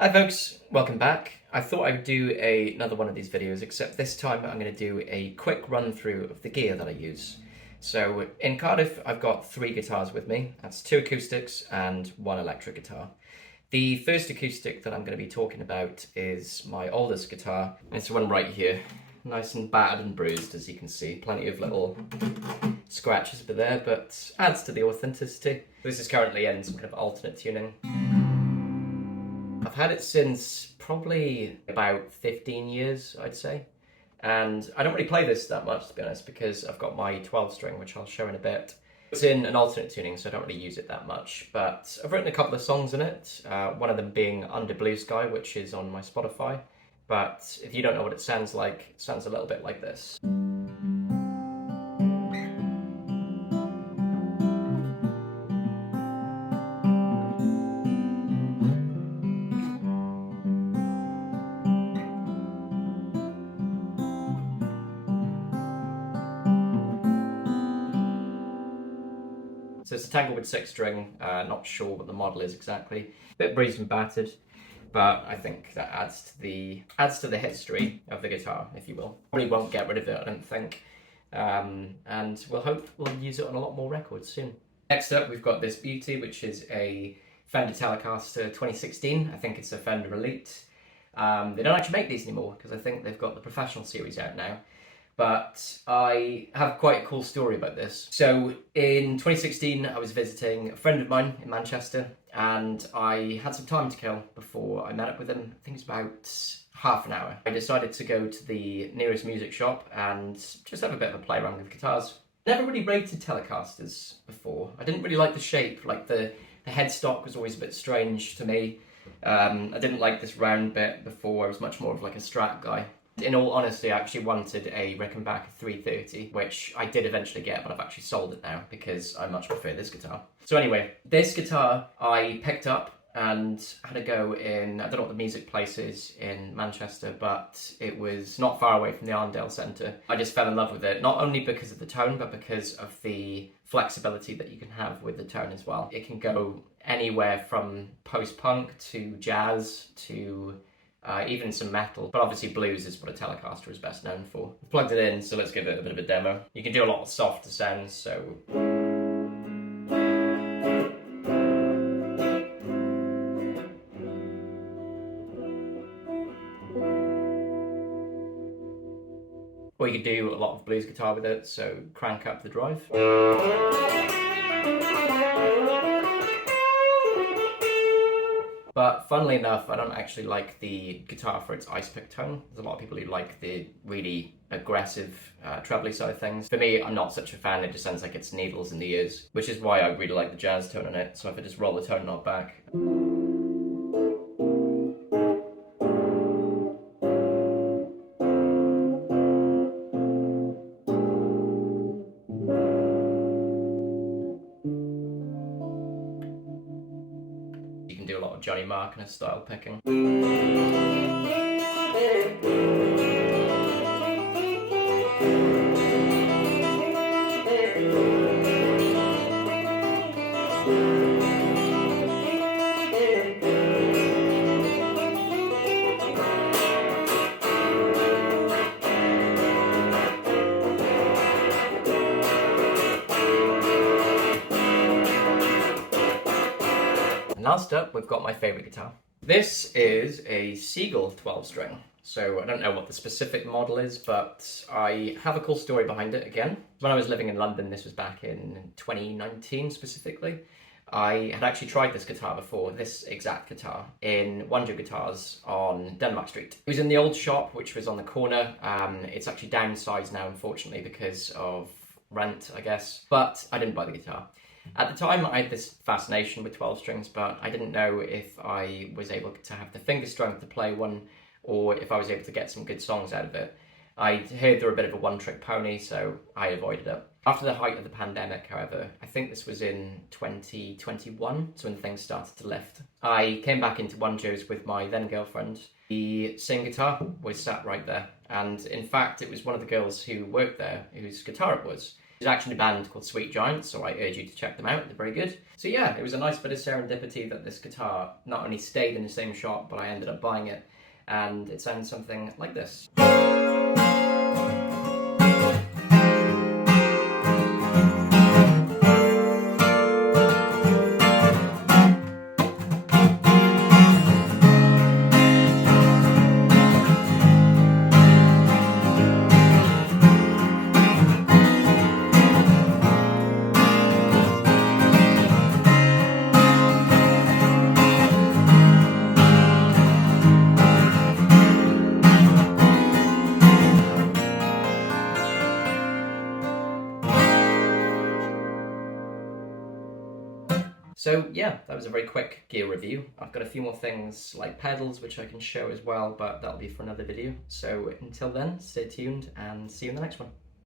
Hi folks, welcome back. I thought I'd do another one of these videos, except this time I'm going to do a quick run through of the gear that I use. So in Cardiff I've got 3 guitars with me. That's 2 acoustics and 1 electric guitar. The first acoustic that I'm going to be talking about is my oldest guitar. It's the one right here. Nice and battered and bruised, as you can see. Plenty of little scratches over there, but adds to the authenticity. This is currently in some kind of alternate tuning. I've had it since probably about 15 years, I'd say. And I don't really play this that much, to be honest, because I've got my 12 string, which I'll show in a bit. It's in an alternate tuning, so I don't really use it that much. But I've written a couple of songs in it, one of them being Under Blue Sky, which is on my Spotify. But if you don't know what it sounds like, it sounds a little bit like this. So it's a Tanglewood 6 string, not sure what the model is exactly. A bit bruised and battered, but I think that adds to the history of the guitar, if you will. Probably won't get rid of it, I don't think. And we'll hope we'll use it on a lot more records soon. Next up, we've got this beauty, which is a Fender Telecaster 2016. I think it's a Fender Elite. They don't actually make these anymore, because I think they've got the professional series out now. But I have quite a cool story about this. So in 2016, I was visiting a friend of mine in Manchester, and I had some time to kill before I met up with him. I think it's about half an hour. I decided to go to the nearest music shop and just have a bit of a play around with guitars. Never really rated Telecasters before. I didn't really like the shape, like the headstock was always a bit strange to me. I didn't like this round bit before. I was much more of like a Strat guy. In all honesty, I actually wanted a Rickenbacker 330, which I did eventually get, but I've actually sold it now because I much prefer this guitar. So anyway, this guitar I picked up and had a go in, I don't know what the music place is in Manchester, but it was not far away from the Arndale Centre. I just fell in love with it, not only because of the tone, but because of the flexibility that you can have with the tone as well. It can go anywhere from post-punk to jazz to even some metal, but obviously blues is what a Telecaster is best known for. I've plugged it in, so let's give it a bit of a demo. You can do a lot of softer sounds, so... Or you could do a lot of blues guitar with it, so crank up the drive. But funnily enough, I don't actually like the guitar for its ice pick tone. There's a lot of people who like the really aggressive trebly side of things. For me, I'm not such a fan. It just sounds like it's needles in the ears, which is why I really like the jazz tone on it. So if I just roll the tone knob back. You can do a lot of Johnny Mark and his style picking. Last up, we've got my favourite guitar. This is a Seagull 12 string. So I don't know what the specific model is, but I have a cool story behind it again. When I was living in London, this was back in 2019 specifically, I had actually tried this guitar before, this exact guitar, in Wonder Guitars on Denmark Street. It was in the old shop, which was on the corner. It's actually downsized now, unfortunately, because of rent, I guess. But I didn't buy the guitar. At the time, I had this fascination with 12 strings, but I didn't know if I was able to have the finger strength to play one, or if I was able to get some good songs out of it. I heard they were a bit of a one-trick pony, so I avoided it. After the height of the pandemic, however, I think this was in 2021, so when things started to lift, I came back into Wonders with my then girlfriend. The same guitar was sat right there, and in fact, it was one of the girls who worked there whose guitar it was. There's actually a band called Sweet Giant, so I urge you to check them out. They're very good. So yeah, it was a nice bit of serendipity that this guitar not only stayed in the same shop, but I ended up buying it, and it sounds something like this. So yeah, that was a very quick gear review. I've got a few more things like pedals which I can show as well, but that'll be for another video. So until then, stay tuned and see you in the next one.